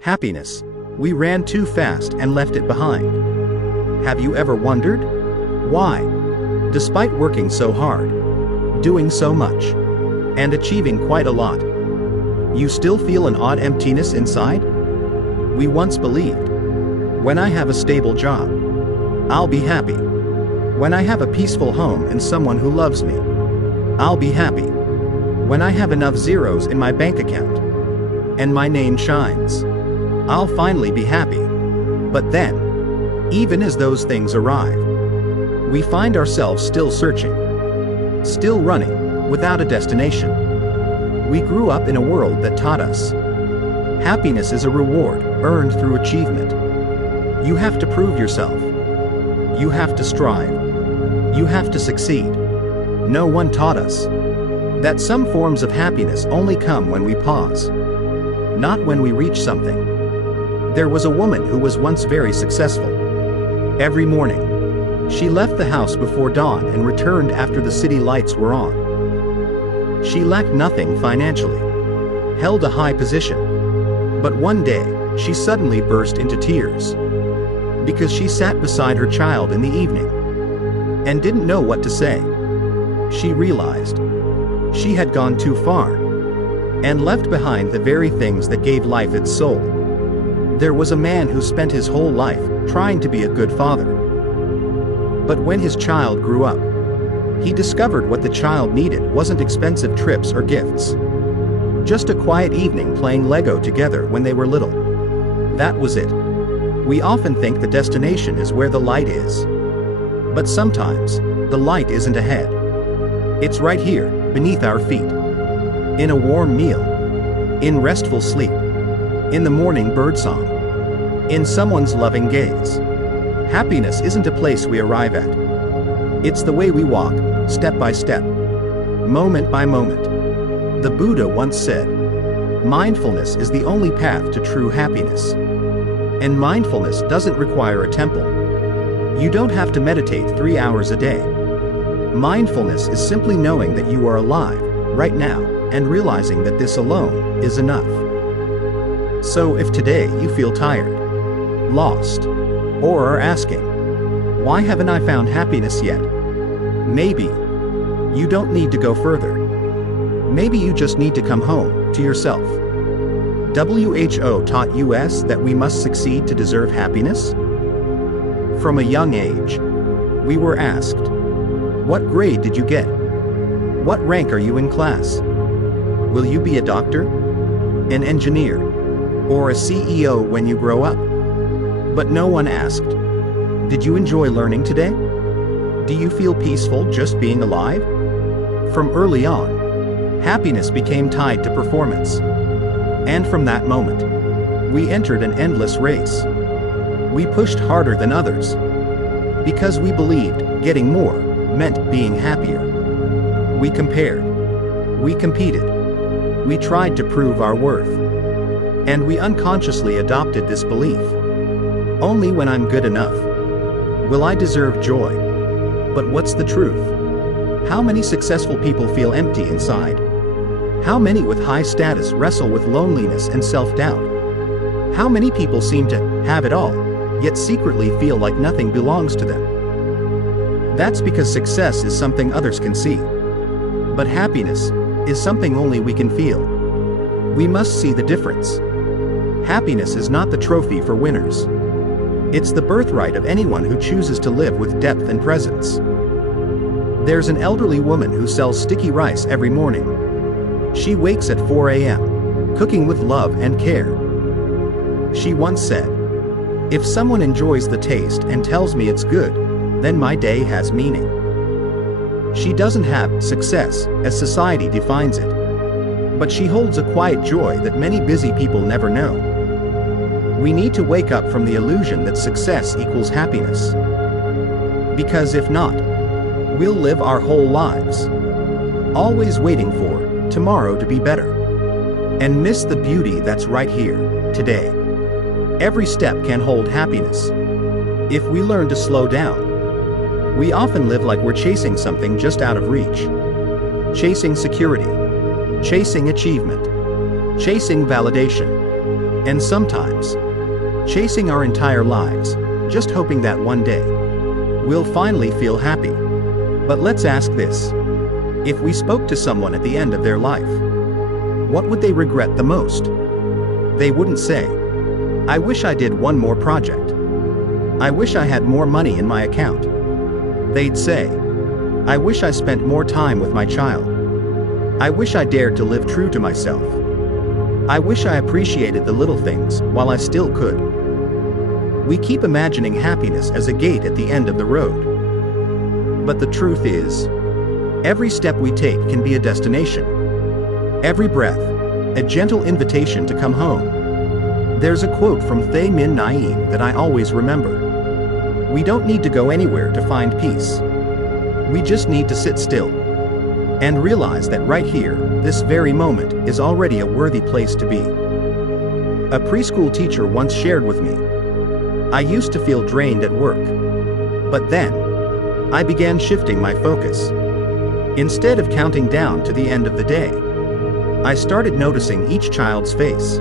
Happiness. We ran too fast and left it behind. Have you ever wondered? Why? Despite working so hard, doing so much, and achieving quite a lot, you still feel an odd emptiness inside? We once believed, when I have a stable job, I'll be happy. When I have a peaceful home and someone who loves me, I'll be happy. When I have enough zeros in my bank account, and my name shines, I'll finally be happy. But then, even as those things arrive, we find ourselves still searching, still running, without a destination. We grew up in a world that taught us happiness is a reward earned through achievement. You have to prove yourself. You have to strive. You have to succeed. No one taught us that some forms of happiness only come when we pause, not when we reach something. There was a woman who was once very successful. Every morning, she left the house before dawn and returned after the city lights were on. She lacked nothing financially, held a high position, but one day, she suddenly burst into tears because she sat beside her child in the evening and didn't know what to say. She realized she had gone too far and left behind the very things that gave life its soul. There was a man who spent his whole life trying to be a good father. But when his child grew up, he discovered what the child needed wasn't expensive trips or gifts. Just a quiet evening playing Lego together when they were little. That was it. We often think the destination is where the light is. But sometimes, the light isn't ahead. It's right here, beneath our feet. In a warm meal. In restful sleep. In the morning birdsong. In someone's loving gaze. Happiness isn't a place we arrive at. It's the way we walk, step by step, moment by moment. The Buddha once said, mindfulness is the only path to true happiness. And mindfulness doesn't require a temple. You don't have to meditate 3 hours a day. Mindfulness is simply knowing that you are alive, right now, and realizing that this alone is enough. So if today you feel tired, lost, or are asking, why haven't I found happiness yet? Maybe you don't need to go further. Maybe you just need to come home to yourself. WHO taught us that we must succeed to deserve happiness. From a young age, we were asked, what grade did you get? What rank are you in class? Will you be a doctor, an engineer, or a CEO when you grow up? But no one asked, did you enjoy learning today? Do you feel peaceful just being alive? From early on, happiness became tied to performance. And from that moment, we entered an endless race. We pushed harder than others because we believed getting more meant being happier. We compared. We competed. We tried to prove our worth. And we unconsciously adopted this belief. Only when I'm good enough will I deserve joy. But what's the truth? How many successful people feel empty inside? How many with high status wrestle with loneliness and self-doubt? How many people seem to have it all, yet secretly feel like nothing belongs to them? That's because success is something others can see. But happiness is something only we can feel. We must see the difference. Happiness is not the trophy for winners. It's the birthright of anyone who chooses to live with depth and presence. There's an elderly woman who sells sticky rice every morning. She wakes at 4 a.m., cooking with love and care. She once said, if someone enjoys the taste and tells me it's good, then my day has meaning. She doesn't have success as society defines it, but she holds a quiet joy that many busy people never know. We need to wake up from the illusion that success equals happiness. Because if not, we'll live our whole lives always waiting for tomorrow to be better, and miss the beauty that's right here, today. Every step can hold happiness. If we learn to slow down, we often live like we're chasing something just out of reach. Chasing security, chasing achievement, chasing validation. And sometimes, chasing our entire lives, just hoping that one day, we'll finally feel happy. But let's ask this. If we spoke to someone at the end of their life, what would they regret the most? They wouldn't say, "I wish I did one more project. I wish I had more money in my account." They'd say, "I wish I spent more time with my child. I wish I dared to live true to myself. I wish I appreciated the little things while I still could." We keep imagining happiness as a gate at the end of the road. But the truth is, every step we take can be a destination. Every breath, a gentle invitation to come home. There's a quote from Thay Min Naeem that I always remember. We don't need to go anywhere to find peace. We just need to sit still and realize that right here, this very moment, is already a worthy place to be. A preschool teacher once shared with me, "I used to feel drained at work. But then, I began shifting my focus. Instead of counting down to the end of the day, I started noticing each child's face,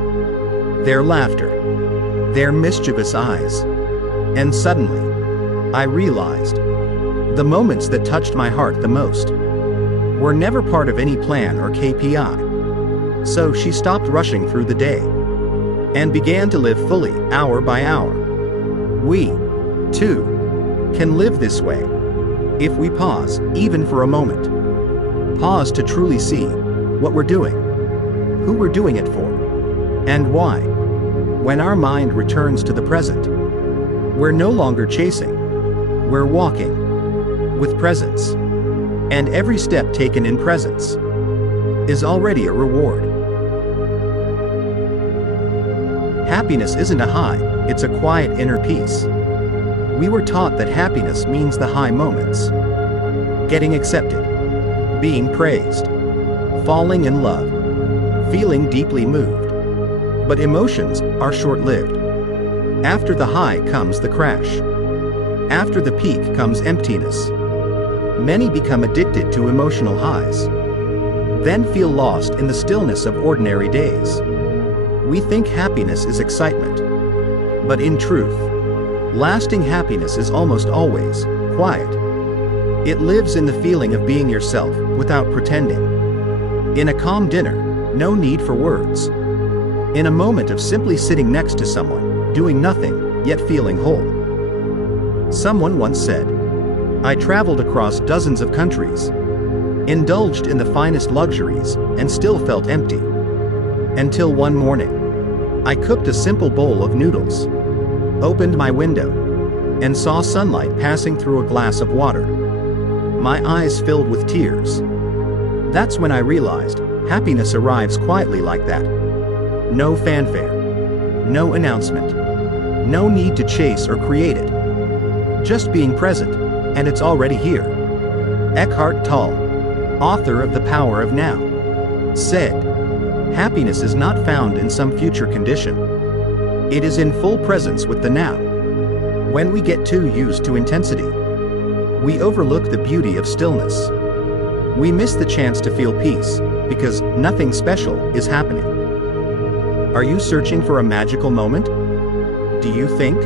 their laughter, their mischievous eyes. And suddenly, I realized, the moments that touched my heart the most were never part of any plan or KPI." So she stopped rushing through the day and began to live fully, hour by hour. We, too, can live this way if we pause, even for a moment. Pause to truly see what we're doing, who we're doing it for, and why. When our mind returns to the present, we're no longer chasing, we're walking with presence. And every step taken in presence is already a reward. Happiness isn't a high, it's a quiet inner peace. We were taught that happiness means the high moments. Getting accepted, being praised, falling in love, feeling deeply moved. But emotions are short-lived. After the high comes the crash. After the peak comes emptiness. Many become addicted to emotional highs, then feel lost in the stillness of ordinary days. We think happiness is excitement. But in truth, lasting happiness is almost always quiet. It lives in the feeling of being yourself without pretending. In a calm dinner, no need for words. In a moment of simply sitting next to someone, doing nothing, yet feeling whole. Someone once said, "I traveled across dozens of countries, indulged in the finest luxuries, and still felt empty. Until one morning, I cooked a simple bowl of noodles, opened my window, and saw sunlight passing through a glass of water. My eyes filled with tears. That's when I realized happiness arrives quietly like that. No fanfare, no announcement, no need to chase or create it. Just being present, and it's already here." Eckhart Tolle, author of The Power of Now, said, "Happiness is not found in some future condition. It is in full presence with the now." When we get too used to intensity, we overlook the beauty of stillness. We miss the chance to feel peace, because nothing special is happening. Are you searching for a magical moment? Do you think,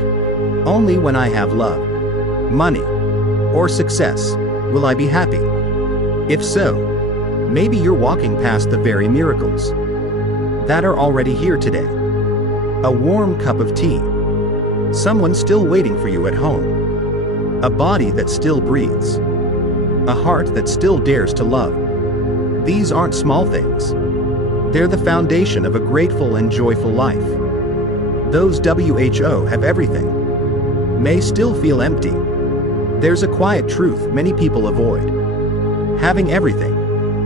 "Only when I have love, money, or success will I be happy"? If so, maybe you're walking past the very miracles that are already here today. A warm cup of tea, someone still waiting for you at home, a body that still breathes, a heart that still dares to love. These aren't small things. They're the foundation of a grateful and joyful life. Those WHO have everything, may still feel empty. There's a quiet truth many people avoid. Having everything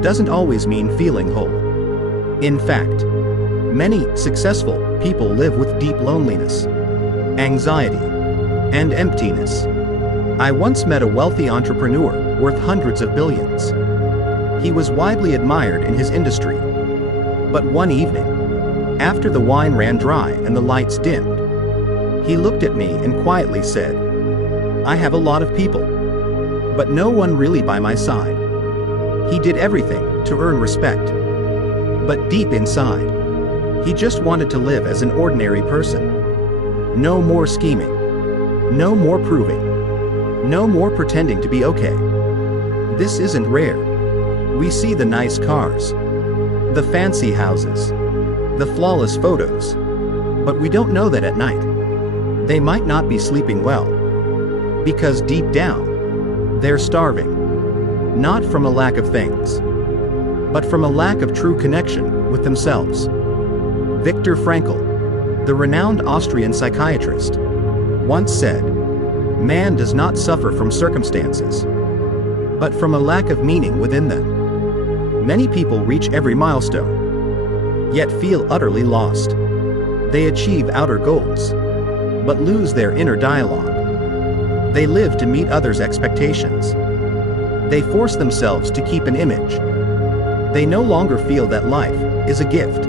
doesn't always mean feeling whole. In fact, many successful people live with deep loneliness, anxiety, and emptiness. I once met a wealthy entrepreneur worth hundreds of billions. He was widely admired in his industry. But one evening, after the wine ran dry and the lights dimmed, he looked at me and quietly said, "I have a lot of people, but no one really by my side." He did everything to earn respect. But deep inside, He just wanted to live as an ordinary person. No more scheming. No more proving. No more pretending to be okay. This isn't rare. We see the nice cars, the fancy houses, the flawless photos, but we don't know that at night they might not be sleeping well, because deep down they're starving, not from a lack of things, but from a lack of true connection with themselves. Viktor Frankl, the renowned Austrian psychiatrist, once said, "Man does not suffer from circumstances, but from a lack of meaning within them." Many people reach every milestone, yet feel utterly lost. They achieve outer goals, but lose their inner dialogue. They live to meet others' expectations. They force themselves to keep an image. They no longer feel that life is a gift.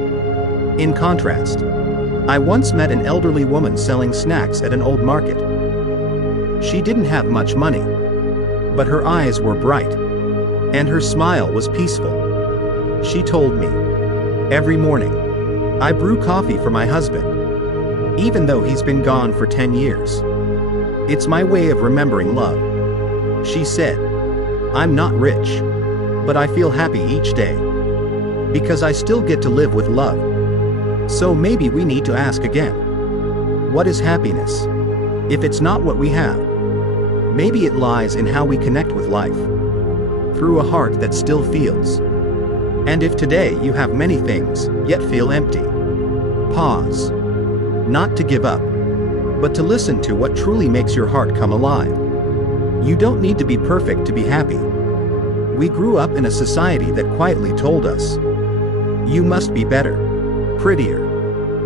In contrast, I once met an elderly woman selling snacks at an old market. She didn't have much money, but her eyes were bright, and her smile was peaceful. She told me, "Every morning, I brew coffee for my husband, even though he's been gone for 10 years. It's my way of remembering love." She said, "I'm not rich, but I feel happy each day, because I still get to live with love." So maybe we need to ask again, what is happiness? If it's not what we have, maybe it lies in how we connect with life, through a heart that still feels. And if today you have many things, yet feel empty, pause. Not to give up, but to listen to what truly makes your heart come alive. You don't need to be perfect to be happy. We grew up in a society that quietly told us, you must be better, prettier,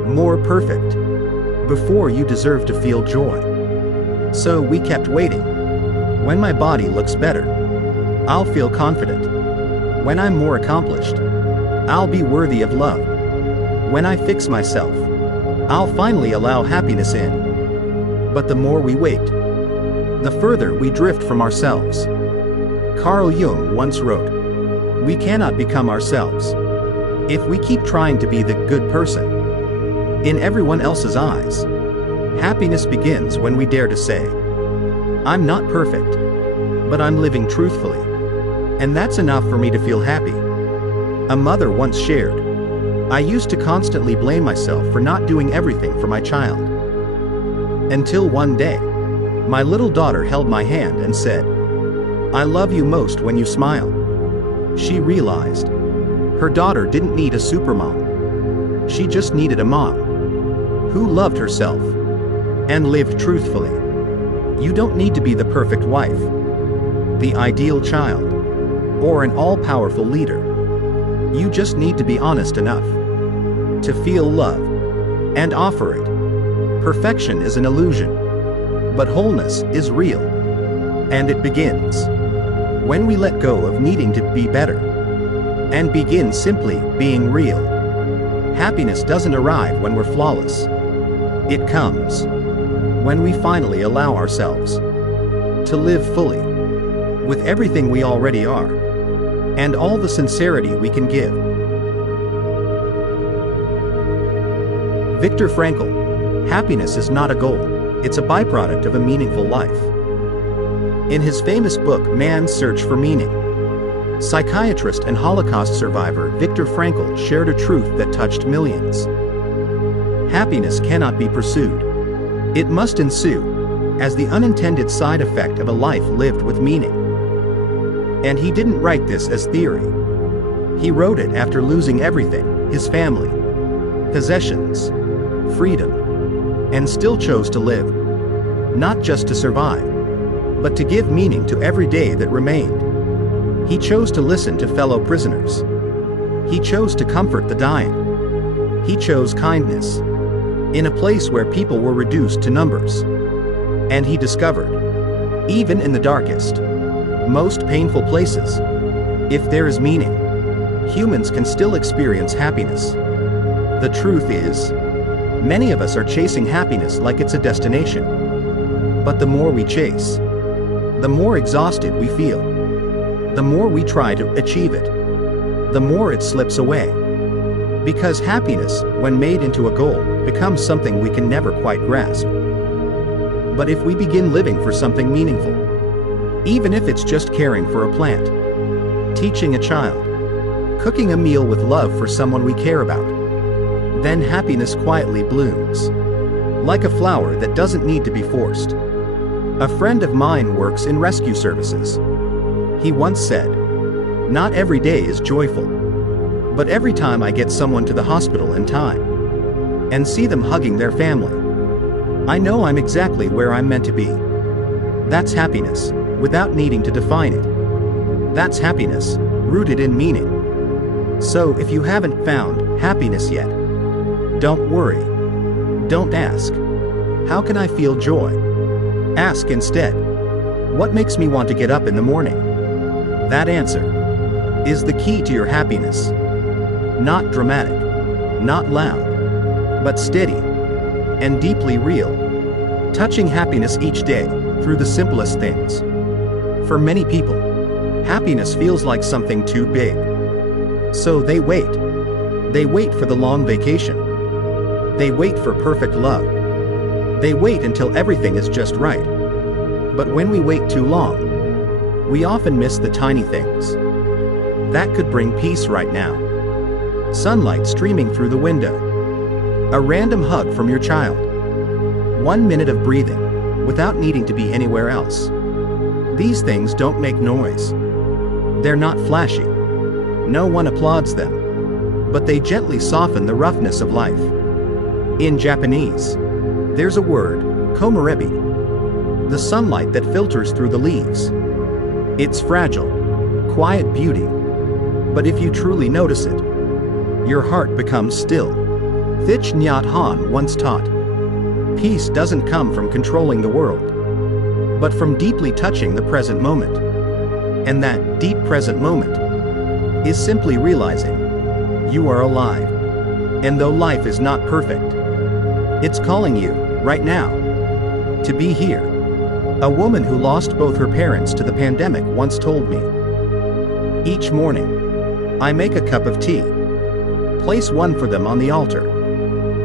more perfect, before you deserve to feel joy. So we kept waiting. When my body looks better, I'll feel confident. When I'm more accomplished, I'll be worthy of love. When I fix myself, I'll finally allow happiness in. But the more we wait, the further we drift from ourselves. Carl Jung once wrote, "We cannot become ourselves if we keep trying to be the good person in everyone else's eyes." Happiness begins when we dare to say, "I'm not perfect, but I'm living truthfully, and that's enough for me to feel happy." A mother once shared, "I used to constantly blame myself for not doing everything for my child. Until one day, my little daughter held my hand and said, 'I love you most when you smile.'" She realized her daughter didn't need a supermom. She just needed a mom who loved herself and lived truthfully. You don't need to be the perfect wife, the ideal child, or an all-powerful leader. You just need to be honest enough to feel love and offer it. Perfection is an illusion, but wholeness is real. And it begins when we let go of needing to be better and begin simply being real. Happiness doesn't arrive when we're flawless. It comes when we finally allow ourselves to live fully, with everything we already are, and all the sincerity we can give. Viktor Frankl, happiness is not a goal, it's a byproduct of a meaningful life. In his famous book, Man's Search for Meaning, psychiatrist and Holocaust survivor Viktor Frankl shared a truth that touched millions. Happiness cannot be pursued. It must ensue, as the unintended side effect of a life lived with meaning. And he didn't write this as theory. He wrote it after losing everything, his family, possessions, freedom, and still chose to live. Not just to survive, but to give meaning to every day that remained. He chose to listen to fellow prisoners. He chose to comfort the dying. He chose kindness in a place where people were reduced to numbers. And he discovered, even in the darkest, most painful places, if there is meaning, humans can still experience happiness. The truth is, many of us are chasing happiness like it's a destination. But the more we chase, the more exhausted we feel. The more we try to achieve it, the more it slips away. Because happiness, when made into a goal, becomes something we can never quite grasp. But if we begin living for something meaningful, even if it's just caring for a plant, teaching a child, cooking a meal with love for someone we care about, then happiness quietly blooms. Like a flower that doesn't need to be forced. A friend of mine works in rescue services. He once said, "Not every day is joyful. But every time I get someone to the hospital in time and see them hugging their family, I know I'm exactly where I'm meant to be." That's happiness, without needing to define it. That's happiness, rooted in meaning. So if you haven't found happiness yet, don't worry. Don't ask, "How can I feel joy?" Ask instead, "What makes me want to get up in the morning?" That answer is the key to your happiness. Not dramatic, not loud, but steady and deeply real, touching happiness each day through the simplest things. For many people, happiness feels like something too big. So they wait. They wait for the long vacation. They wait for perfect love. They wait until everything is just right. But when we wait too long, we often miss the tiny things that could bring peace right now. Sunlight streaming through the window. A random hug from your child. 1 minute of breathing, without needing to be anywhere else. These things don't make noise. They're not flashy. No one applauds them. But they gently soften the roughness of life. In Japanese, there's a word, komorebi. The sunlight that filters through the leaves. It's fragile, quiet beauty. But if you truly notice it, your heart becomes still. Thich Nhat Hanh once taught, peace doesn't come from controlling the world, but from deeply touching the present moment. And that deep present moment is simply realizing you are alive. And though life is not perfect, it's calling you, right now, to be here. A woman who lost both her parents to the pandemic once told me, "Each morning, I make a cup of tea, place one for them on the altar,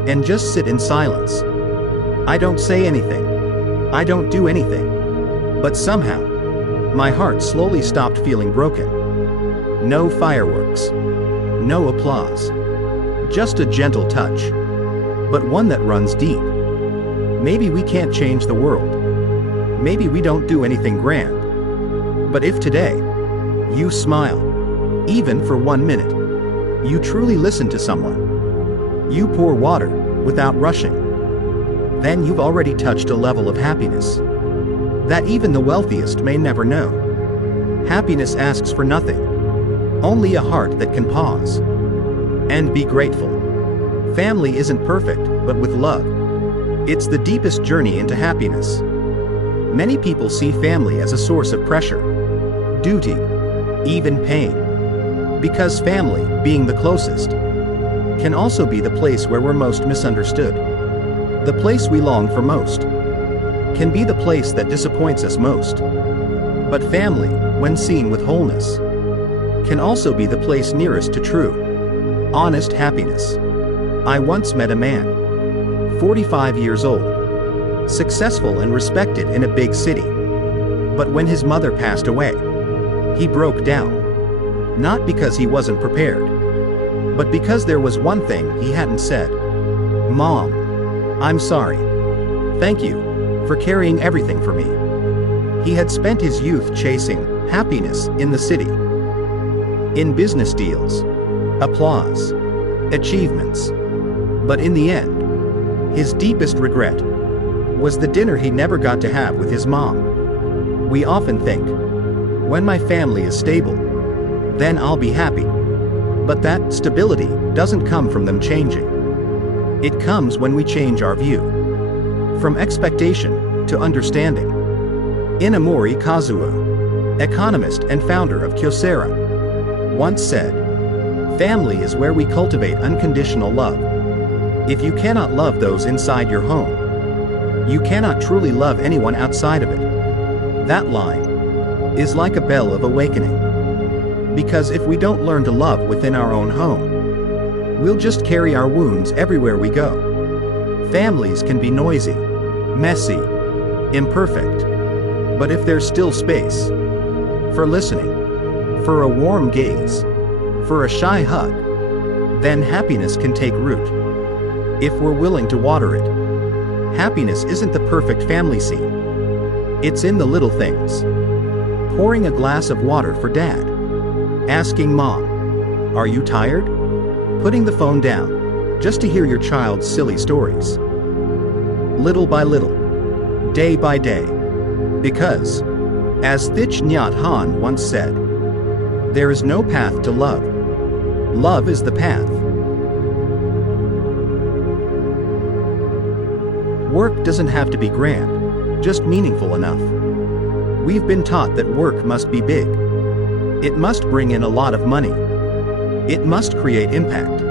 and just sit in silence. I don't say anything. I don't do anything. But somehow, my heart slowly stopped feeling broken. No fireworks. No applause. Just a gentle touch. But one that runs deep. Maybe we can't change the world. Maybe we don't do anything grand. But if today, you smile, even for 1 minute, you truly listen to someone, you pour water without rushing, then you've already touched a level of happiness that even the wealthiest may never know. Happiness asks for nothing, only a heart that can pause and be grateful. Family isn't perfect, but with love, it's the deepest journey into happiness. Many people see family as a source of pressure, duty, even pain. Because family, being the closest, can also be the place where we're most misunderstood. The place we long for most can be the place that disappoints us most. But family, when seen with wholeness, can also be the place nearest to true, honest happiness. I once met a man, 45 years old, successful and respected in a big city. But when his mother passed away, he broke down. Not because he wasn't prepared, but because there was one thing he hadn't said. "Mom, I'm sorry. Thank you for carrying everything for me." He had spent his youth chasing happiness in the city, in business deals, applause, achievements. But in the end, his deepest regret was the dinner he never got to have with his mom. We often think, when my family is stable, then I'll be happy. But that stability doesn't come from them changing. It comes when we change our view. From expectation to understanding. Inamori Kazuo, economist and founder of Kyocera, once said, "Family is where we cultivate unconditional love. If you cannot love those inside your home, you cannot truly love anyone outside of it." That line is like a bell of awakening. Because if we don't learn to love within our own home, We'll just carry our wounds everywhere we go. Families can be noisy, messy, imperfect. But if there's still space for listening, for a warm gaze, for a shy hug, then happiness can take root. If we're willing to water it. Happiness isn't the perfect family scene. It's in the little things. Pouring a glass of water for Dad. Asking Mom, "Are you tired?" Putting the phone down, just to hear your child's silly stories. Little by little, day by day. Because, as Thich Nhat Hanh once said, there is no path to love. Love is the path. Work doesn't have to be grand, just meaningful enough. We've been taught that work must be big. It must bring in a lot of money. It must create impact.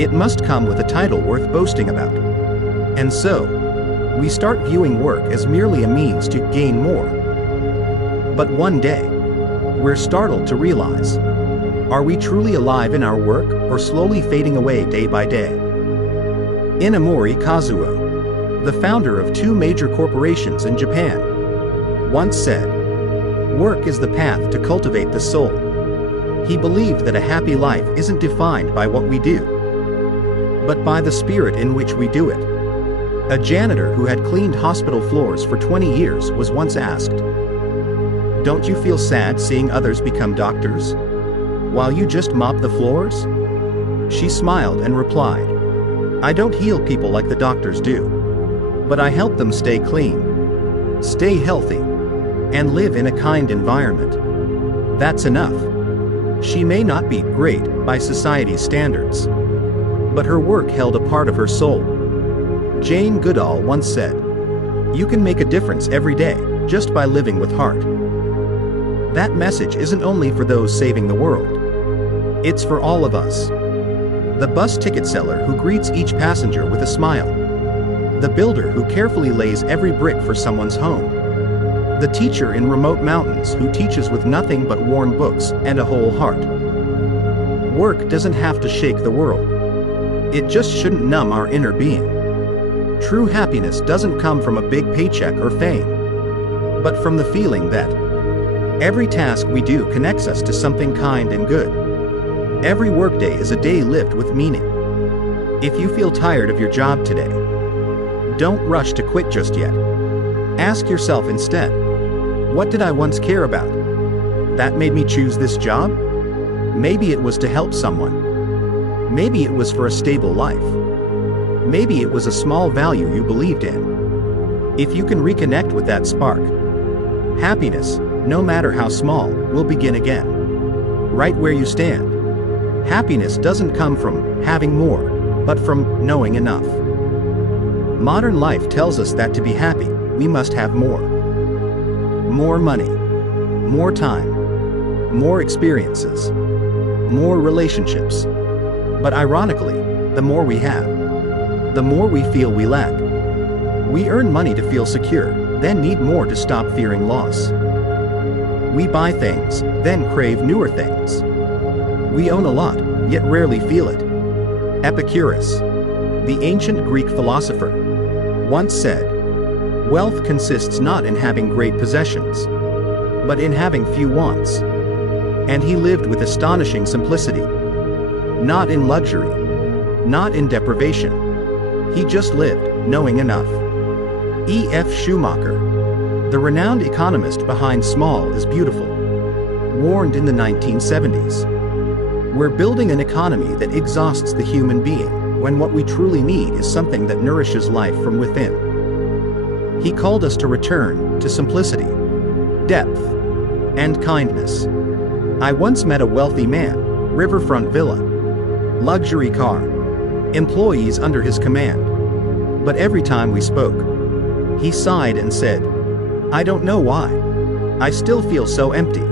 It must come with a title worth boasting about. And so, we start viewing work as merely a means to gain more. But one day, we're startled to realize, are we truly alive in our work or slowly fading away day by day? Inamori Kazuo, the founder of 2 major corporations in Japan, once said, "Work is the path to cultivate the soul." He believed that a happy life isn't defined by what we do, but by the spirit in which we do it. A janitor who had cleaned hospital floors for 20 years was once asked, "Don't you feel sad seeing others become doctors, while you just mop the floors?" She smiled and replied, "I don't heal people like the doctors do, but I help them stay clean, stay healthy, and live in a kind environment. That's enough." She may not be great by society's standards, but her work held a part of her soul. Jane Goodall once said, "You can make a difference every day just by living with heart." That message isn't only for those saving the world. It's for all of us. The bus ticket seller who greets each passenger with a smile. The builder who carefully lays every brick for someone's home. The teacher in remote mountains who teaches with nothing but worn books and a whole heart. Work doesn't have to shake the world. It just shouldn't numb our inner being. True happiness doesn't come from a big paycheck or fame, but from the feeling that every task we do connects us to something kind and good. Every workday is a day lived with meaning. If you feel tired of your job today, don't rush to quit just yet. Ask yourself instead, what did I once care about? That made me choose this job? Maybe it was to help someone. Maybe it was for a stable life. Maybe it was a small value you believed in. If you can reconnect with that spark, happiness, no matter how small, will begin again. Right where you stand. Happiness doesn't come from having more, but from knowing enough. Modern life tells us that to be happy, we must have more. More money, more time, more experiences, more relationships. But ironically, the more we have, the more we feel we lack. We earn money to feel secure, then need more to stop fearing loss. We buy things, then crave newer things. We own a lot, yet rarely feel it. Epicurus, the ancient Greek philosopher, once said, "Wealth consists not in having great possessions, but in having few wants." And he lived with astonishing simplicity. Not in luxury, not in deprivation. He just lived, knowing enough. E.F. Schumacher, the renowned economist behind Small is Beautiful, warned in the 1970s. We're building an economy that exhausts the human being, when what we truly need is something that nourishes life from within. He called us to return to simplicity, depth, and kindness. I once met a wealthy man, riverfront villa, luxury car, employees under his command. But every time we spoke, he sighed and said, "I don't know why. I still feel so empty."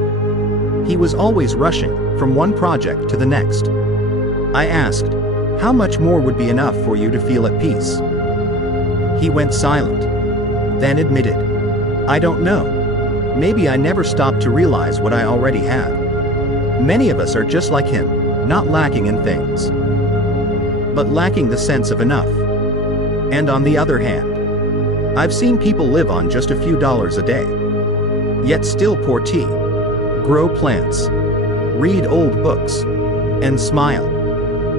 He was always rushing from one project to the next. I asked, "How much more would be enough for you to feel at peace?" He went silent, then admitted, "I don't know. Maybe I never stopped to realize what I already had." Many of us are just like him, not lacking in things, but lacking the sense of enough. And on the other hand, I've seen people live on just a few dollars a day, yet still pour tea, grow plants, read old books, and smile.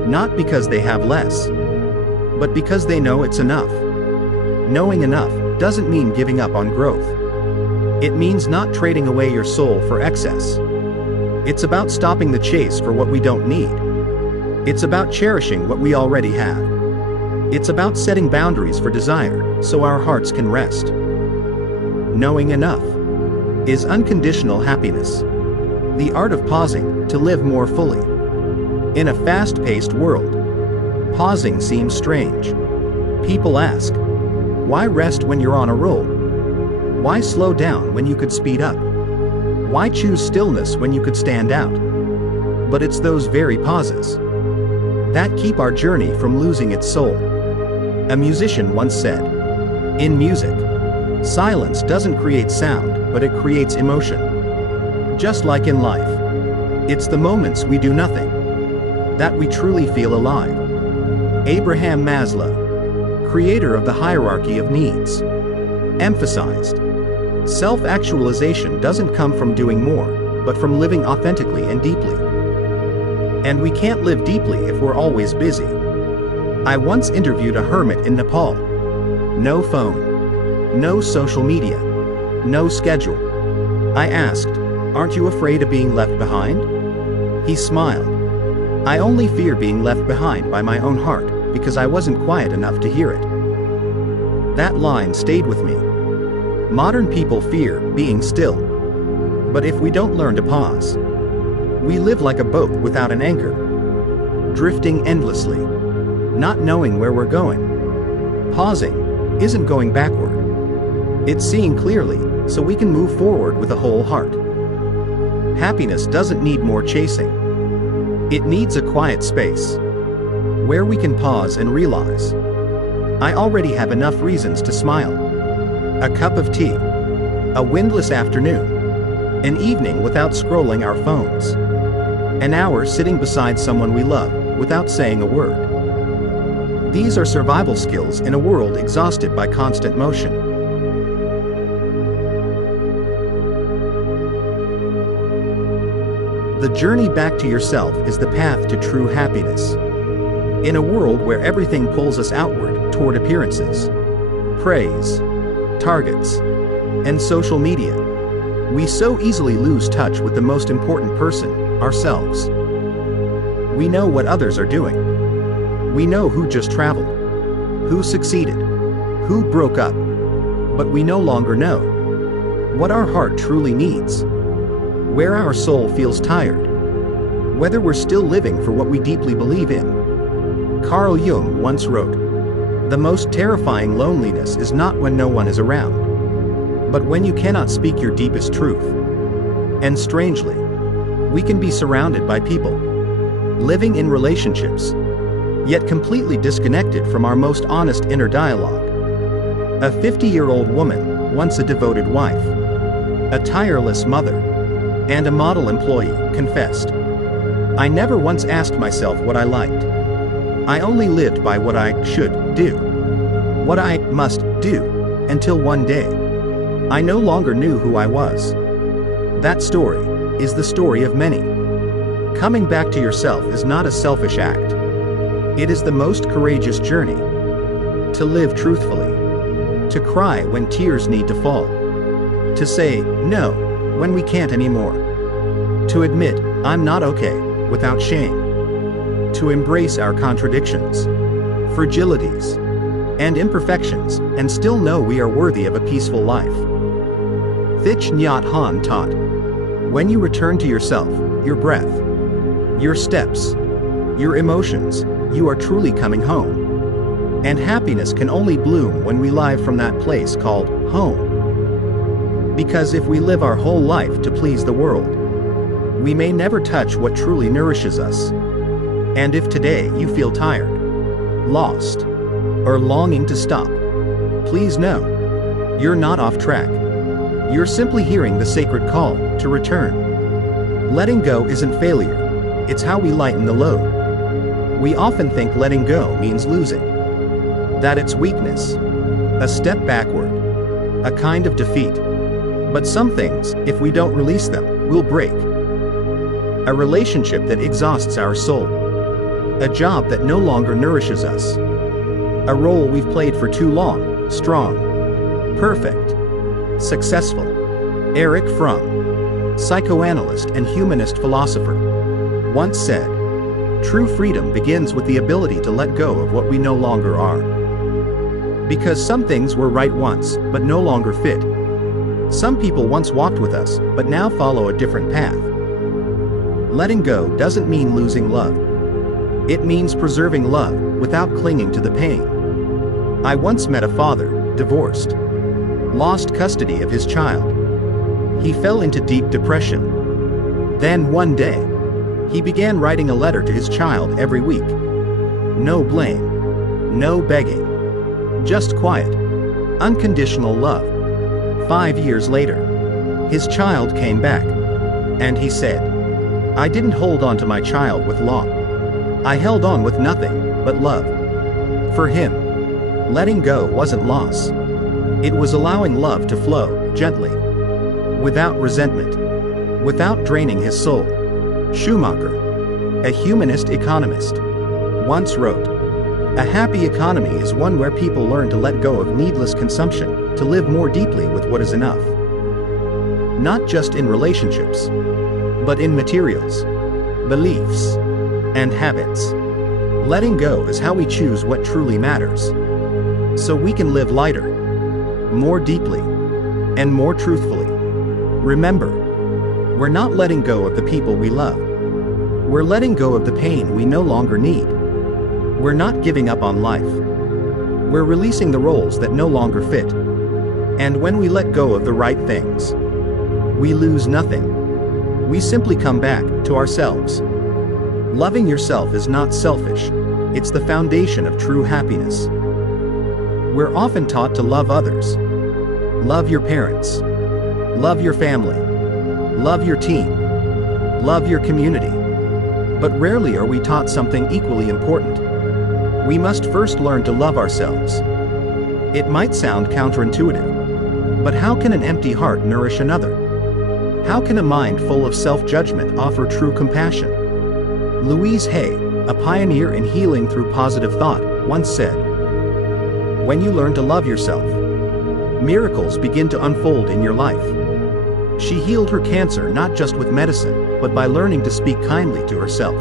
Not because they have less, but because they know it's enough. Knowing enough doesn't mean giving up on growth. It means not trading away your soul for excess. It's about stopping the chase for what we don't need. It's about cherishing what we already have. It's about setting boundaries for desire so our hearts can rest. Knowing enough is unconditional happiness. The art of pausing to live more fully. In a fast-paced world, pausing seems strange. People ask, why rest when you're on a roll? Why slow down when you could speed up? Why choose stillness when you could stand out? But it's those very pauses that keep our journey from losing its soul. A musician once said, in music, silence doesn't create sound, but it creates emotion. Just like in life, it's the moments we do nothing that we truly feel alive. Abraham Maslow, creator of the hierarchy of needs, emphasized, self-actualization doesn't come from doing more, but from living authentically and deeply. And we can't live deeply if we're always busy. I once interviewed a hermit in Nepal. No phone, no social media, no schedule. I asked, aren't you afraid of being left behind? He smiled. I only fear being left behind by my own heart because I wasn't quiet enough to hear it. That line stayed with me. Modern people fear being still. But if we don't learn to pause, we live like a boat without an anchor, drifting endlessly, not knowing where we're going. Pausing isn't going backward. It's seeing clearly so we can move forward with a whole heart. Happiness doesn't need more chasing. It needs a quiet space where we can pause and realize, I already have enough reasons to smile. A cup of tea, a windless afternoon, an evening without scrolling our phones, an hour sitting beside someone we love without saying a word. These are survival skills in a world exhausted by constant motion. The journey back to yourself is the path to true happiness. In a world where everything pulls us outward toward appearances, praise, targets, and social media, we so easily lose touch with the most important person, ourselves. We know what others are doing. We know who just traveled, who succeeded, who broke up, but we no longer know what our heart truly needs, where our soul feels tired, whether we're still living for what we deeply believe in. Carl Jung once wrote, "The most terrifying loneliness is not when no one is around, but when you cannot speak your deepest truth." And strangely, we can be surrounded by people, living in relationships, yet completely disconnected from our most honest inner dialogue. A 50-year-old woman, once a devoted wife, a tireless mother, and a model employee, confessed, "I never once asked myself what I liked. I only lived by what I should do, what I must do, until one day, I no longer knew who I was." That story is the story of many. Coming back to yourself is not a selfish act. It is the most courageous journey. To live truthfully, to cry when tears need to fall, to say no when we can't anymore, to admit I'm not okay without shame, to embrace our contradictions, fragilities, and imperfections and still know we are worthy of a peaceful life. Thich Nhat Hanh taught, when you return to yourself, your breath, your steps, your emotions, you are truly coming home. And happiness can only bloom when we live from that place called home. Because if we live our whole life to please the world, we may never touch what truly nourishes us. And if today you feel tired, lost, or longing to stop, please know, you're not off track. You're simply hearing the sacred call to return. Letting go isn't failure, it's how we lighten the load. We often think letting go means losing, that it's weakness, a step backward, a kind of defeat. But some things, if we don't release them, will break. A relationship that exhausts our soul, a job that no longer nourishes us, a role we've played for too long, strong, perfect, successful. Erich Fromm, psychoanalyst and humanist philosopher, once said, "True freedom begins with the ability to let go of what we no longer are." Because some things were right once, but no longer fit. Some people once walked with us, but now follow a different path. Letting go doesn't mean losing love. It means preserving love without clinging to the pain. I once met a father, divorced, lost custody of his child. He fell into deep depression. Then one day, he began writing a letter to his child every week. No blame, no begging, just quiet, unconditional love. 5 years later, his child came back, and he said, "I didn't hold on to my child with law. I held on with nothing but love." For him, letting go wasn't loss. It was allowing love to flow gently, without resentment, without draining his soul. Schumacher, a humanist economist, once wrote, "A happy economy is one where people learn to let go of needless consumption, to live more deeply with what is enough." Not just in relationships, but in materials, beliefs, and habits. Letting go is how we choose what truly matters, so we can live lighter, more deeply, and more truthfully. Remember, we're not letting go of the people we love. We're letting go of the pain we no longer need. We're not giving up on life. We're releasing the roles that no longer fit. And when we let go of the right things, we lose nothing. We simply come back to ourselves. Loving yourself is not selfish. It's the foundation of true happiness. We're often taught to love others. Love your parents. Love your family. Love your team. Love your community. But rarely are we taught something equally important. We must first learn to love ourselves. It might sound counterintuitive, but how can an empty heart nourish another? How can a mind full of self-judgment offer true compassion? Louise Hay, a pioneer in healing through positive thought, once said, "When you learn to love yourself, miracles begin to unfold in your life." She healed her cancer not just with medicine, but by learning to speak kindly to herself.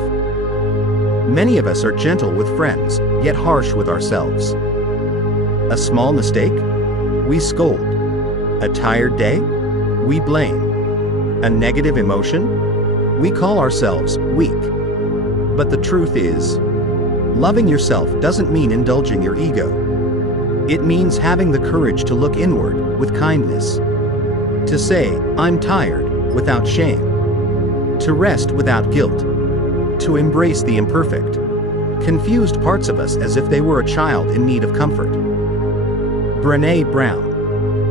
Many of us are gentle with friends, yet harsh with ourselves. A small mistake? We scold. A tired day? We blame. A negative emotion? We call ourselves weak. But the truth is, loving yourself doesn't mean indulging your ego. It means having the courage to look inward with kindness. To say, "I'm tired," without shame. To rest without guilt. To embrace the imperfect, confused parts of us as if they were a child in need of comfort. Brené Brown,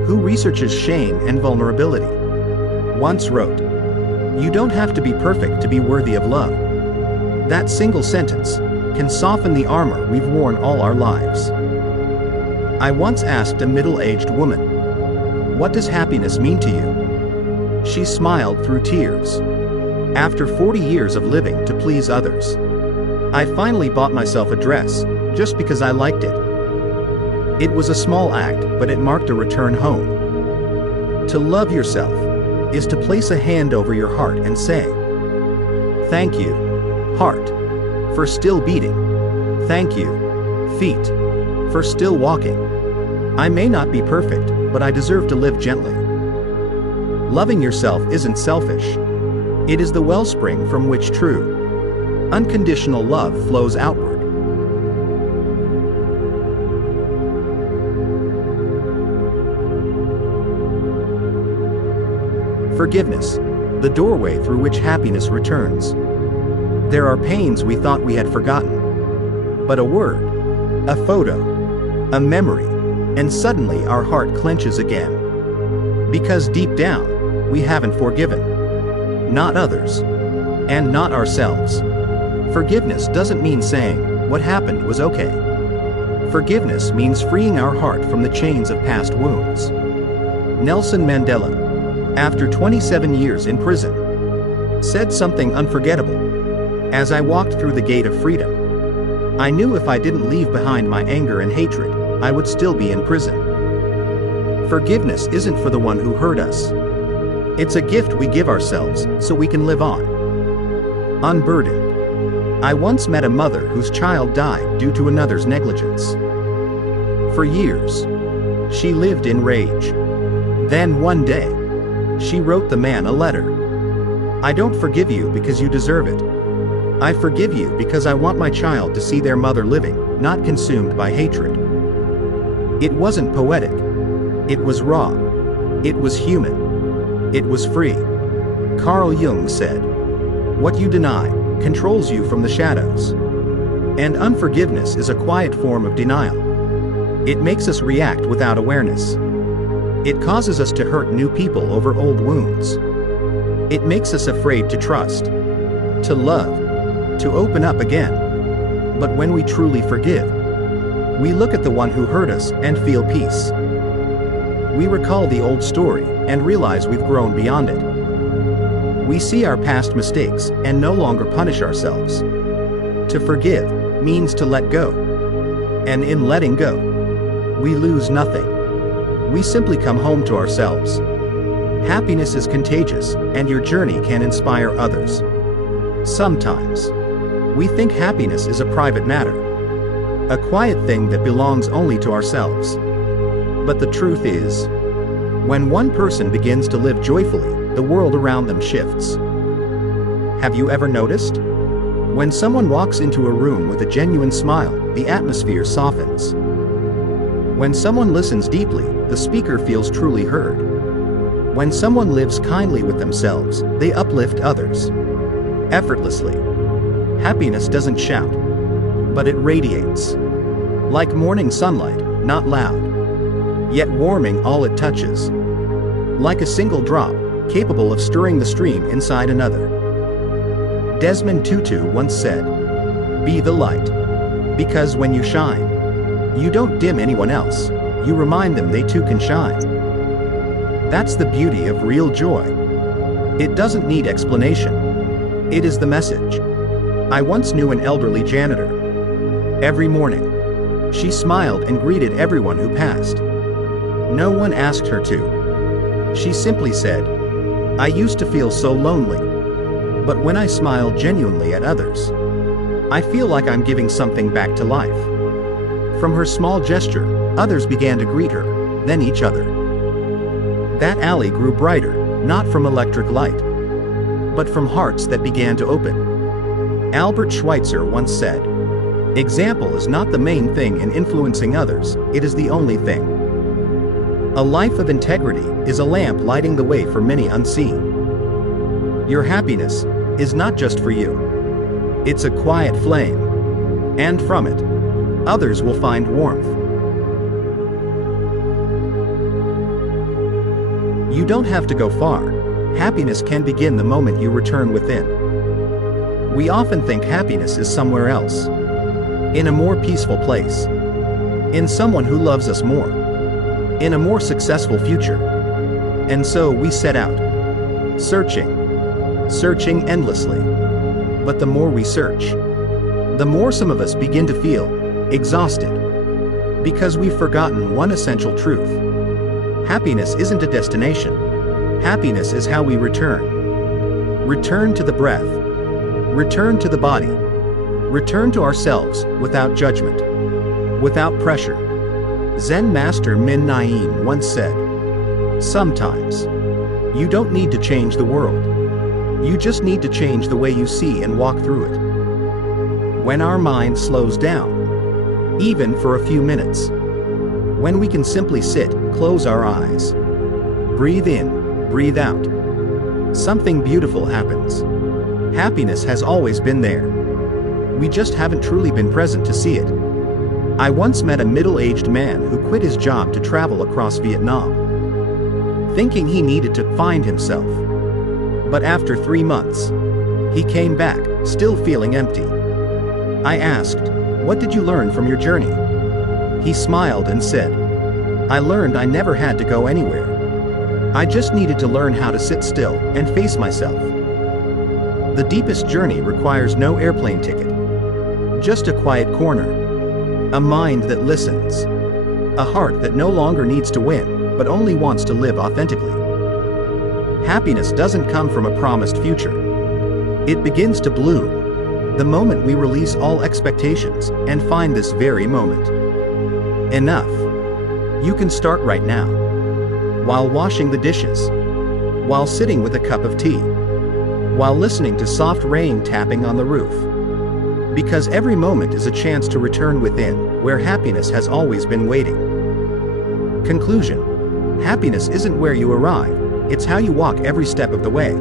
who researches shame and vulnerability, once wrote, "You don't have to be perfect to be worthy of love." That single sentence can soften the armor we've worn all our lives. I once asked a middle-aged woman, "What does happiness mean to you?" She smiled through tears. "After 40 years of living to please others, I finally bought myself a dress, just because I liked it." It was a small act, but it marked a return home. To love yourself is to place a hand over your heart and say, "Thank you, heart, for still beating. Thank you, feet, for still walking. I may not be perfect, but I deserve to live gently." Loving yourself isn't selfish. It is the wellspring from which true, unconditional love flows outward. Forgiveness, the doorway through which happiness returns. There are pains we thought we had forgotten, but a word, a photo, a memory, and suddenly our heart clenches again. Because deep down, we haven't forgiven. Not others, and not ourselves. Forgiveness doesn't mean saying, "What happened was okay." Forgiveness means freeing our heart from the chains of past wounds. Nelson Mandela, after 27 years in prison, said something unforgettable. "As I walked through the gate of freedom, I knew if I didn't leave behind my anger and hatred, I would still be in prison." Forgiveness isn't for the one who hurt us. It's a gift we give ourselves so we can live on. Unburdened. I once met a mother whose child died due to another's negligence. For years, she lived in rage. Then one day, she wrote the man a letter. "I don't forgive you because you deserve it. I forgive you because I want my child to see their mother living, not consumed by hatred." It wasn't poetic. It was raw. It was human. It was free. Carl Jung said, "What you deny controls you from the shadows." And unforgiveness is a quiet form of denial. It makes us react without awareness. It causes us to hurt new people over old wounds. It makes us afraid to trust, to love, to open up again. But when we truly forgive, we look at the one who hurt us and feel peace. We recall the old story and realize we've grown beyond it. We see our past mistakes and no longer punish ourselves. To forgive means to let go. And in letting go, we lose nothing. We simply come home to ourselves. Happiness is contagious, and your journey can inspire others. Sometimes, we think happiness is a private matter, a quiet thing that belongs only to ourselves. But the truth is, when one person begins to live joyfully, the world around them shifts. Have you ever noticed? When someone walks into a room with a genuine smile, the atmosphere softens. When someone listens deeply, the speaker feels truly heard. When someone lives kindly with themselves, they uplift others. Effortlessly. Happiness doesn't shout, but it radiates. Like morning sunlight, not loud, yet warming all it touches. Like a single drop, capable of stirring the stream inside another. Desmond Tutu once said, "Be the light. Because when you shine, you don't dim anyone else, you remind them they too can shine." That's the beauty of real joy. It doesn't need explanation. It is the message. I once knew an elderly janitor. Every morning, she smiled and greeted everyone who passed. No one asked her to. She simply said, "I used to feel so lonely. But when I smile genuinely at others, I feel like I'm giving something back to life." From her small gesture, others began to greet her, then each other. That alley grew brighter, not from electric light, but from hearts that began to open. Albert Schweitzer once said, "Example is not the main thing in influencing others, it is the only thing." A life of integrity is a lamp lighting the way for many unseen. Your happiness is not just for you. It's a quiet flame. And from it, others will find warmth. You don't have to go far. Happiness can begin the moment you return within. We often think happiness is somewhere else. In a more peaceful place. In someone who loves us more. In a more successful future. And so we set out. Searching endlessly. But the more we search, the more some of us begin to feel exhausted. Because we've forgotten one essential truth. Happiness isn't a destination. Happiness is how we return. Return to the breath. Return to the body. Return to ourselves without judgment. Without pressure. Zen master Min Naeem once said, "Sometimes, you don't need to change the world. You just need to change the way you see and walk through it." When our mind slows down, even for a few minutes, when we can simply sit, close our eyes, breathe in, breathe out, something beautiful happens. Happiness has always been there. We just haven't truly been present to see it. I once met a middle-aged man who quit his job to travel across Vietnam, thinking he needed to find himself. But after 3 months, he came back, still feeling empty. I asked, "What did you learn from your journey?" He smiled and said, "I learned I never had to go anywhere. I just needed to learn how to sit still and face myself." The deepest journey requires no airplane ticket. Just a quiet corner. A mind that listens. A heart that no longer needs to win, but only wants to live authentically. Happiness doesn't come from a promised future. It begins to bloom the moment we release all expectations and find this very moment. Enough. You can start right now. While washing the dishes. While sitting with a cup of tea. While listening to soft rain tapping on the roof. Because every moment is a chance to return within, where happiness has always been waiting. Conclusion. Happiness isn't where you arrive, it's how you walk every step of the way.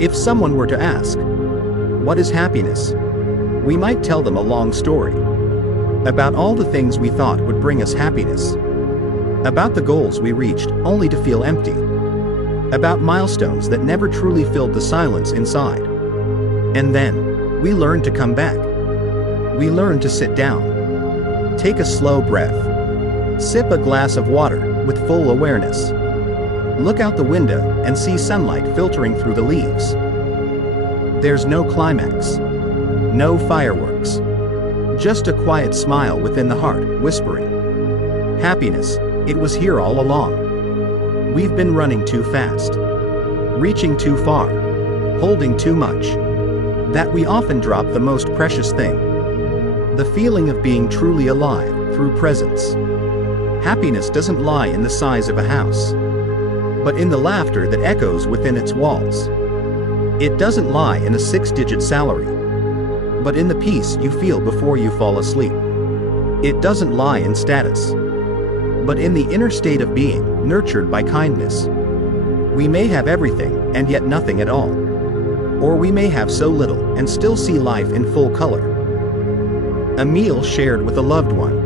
If someone were to ask, "What is happiness?" we might tell them a long story. About all the things we thought would bring us happiness. About the goals we reached, only to feel empty. About milestones that never truly filled the silence inside. And then, we learned to come back. We learned to sit down. Take a slow breath. Sip a glass of water with full awareness. Look out the window and see sunlight filtering through the leaves. There's no climax. No fireworks. Just a quiet smile within the heart, whispering, "Happiness, it was here all along." We've been running too fast. Reaching too far. Holding too much. That we often drop the most precious thing. The feeling of being truly alive through presence. Happiness doesn't lie in the size of a house, but in the laughter that echoes within its walls. It doesn't lie in a 6-digit salary, but in the peace you feel before you fall asleep. It doesn't lie in status, but in the inner state of being, nurtured by kindness. We may have everything and yet nothing at all. Or we may have so little and still see life in full color. A meal shared with a loved one.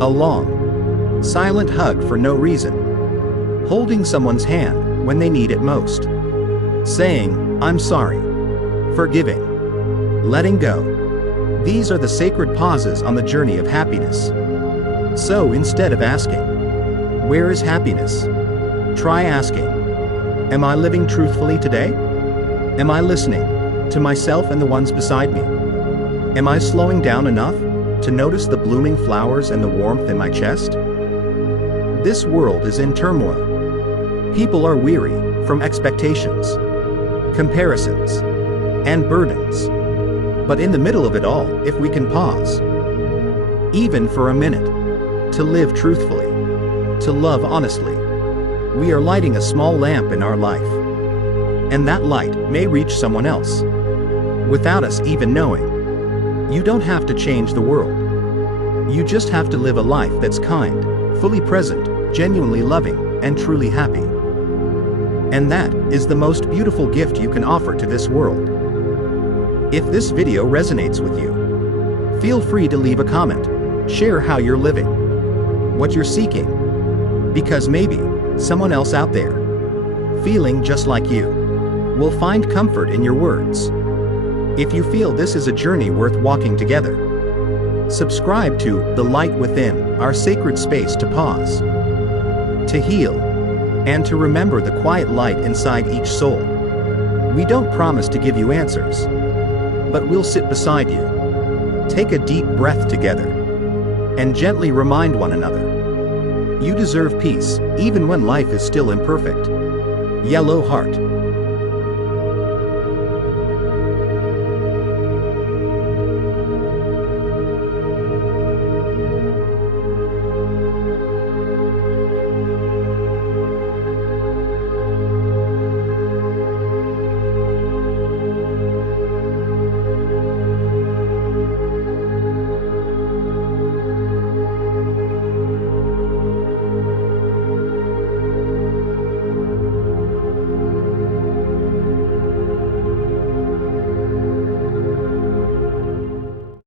A long, silent hug for no reason. Holding someone's hand when they need it most. Saying, "I'm sorry." Forgiving. Letting go. These are the sacred pauses on the journey of happiness. So instead of asking, "Where is happiness?" try asking, "Am I living truthfully today? Am I listening to myself and the ones beside me? Am I slowing down enough to notice the blooming flowers and the warmth in my chest?" This world is in turmoil. People are weary from expectations, comparisons, and burdens. But in the middle of it all, if we can pause, even for a minute, to live truthfully, to love honestly, we are lighting a small lamp in our life. And that light may reach someone else, without us even knowing. You don't have to change the world. You just have to live a life that's kind, fully present, genuinely loving, and truly happy. And that is the most beautiful gift you can offer to this world. If this video resonates with you, feel free to leave a comment, share how you're living, what you're seeking, because maybe someone else out there, feeling just like you, will find comfort in your words. If you feel this is a journey worth walking together, subscribe to The Light Within, our sacred space to pause, to heal, and to remember the quiet light inside each soul. We don't promise to give you answers, but we'll sit beside you, take a deep breath together, and gently remind one another. You deserve peace, even when life is still imperfect. Yellow Heart.